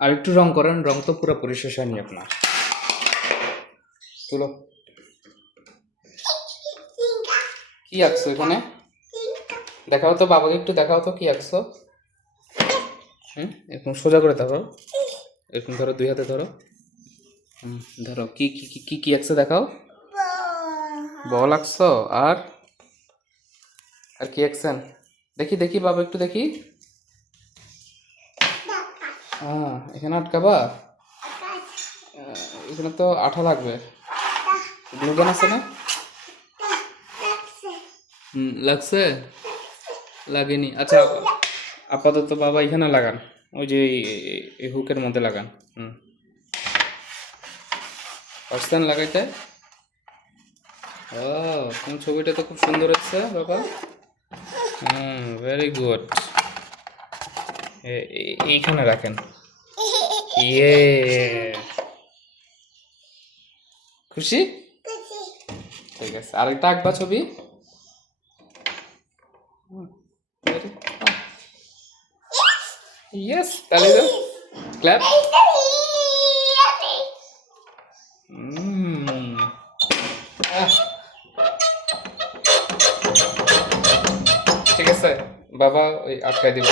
আর একটু রং করেন, রং তো পুরোপুরি শেষ হয়নি আপনার। তুলো। কি আঁকছো এখানে? দেখাও তো বাবাকে, একটু দেখাও তো কি আঁকছো। এরকম সোজা করে ধরো, এরকম ধরো, দুই হাতে ধরো। ধরো, কি কি কি কি কি আঁকছো দেখাও। বল আঁকছো, আর আর কি আঁকছেন? দেখি দেখি বাবা, একটু দেখি। এখানে আটকাবা? এখানে তো আঠা লাগবে। গ্লুগান আছে না? লাগছে? লাগেনি? আচ্ছা, আপাতত বাবা এখানে লাগান, ওই যে এই হুকের মধ্যে লাগান। পারছেন লাগাইতে? ও, তোমার ছবিটা তো খুব সুন্দর হচ্ছে বাবা। Very good. এইখানে রাখেন। ইয়ে, খুশি? ঠিক আছে, আরেকটা আঁকবা ছবি। ইয়েস, তাহলে ক্ল্যাপ। ঠিক আছে বাবা, ওই আটকাই দিব।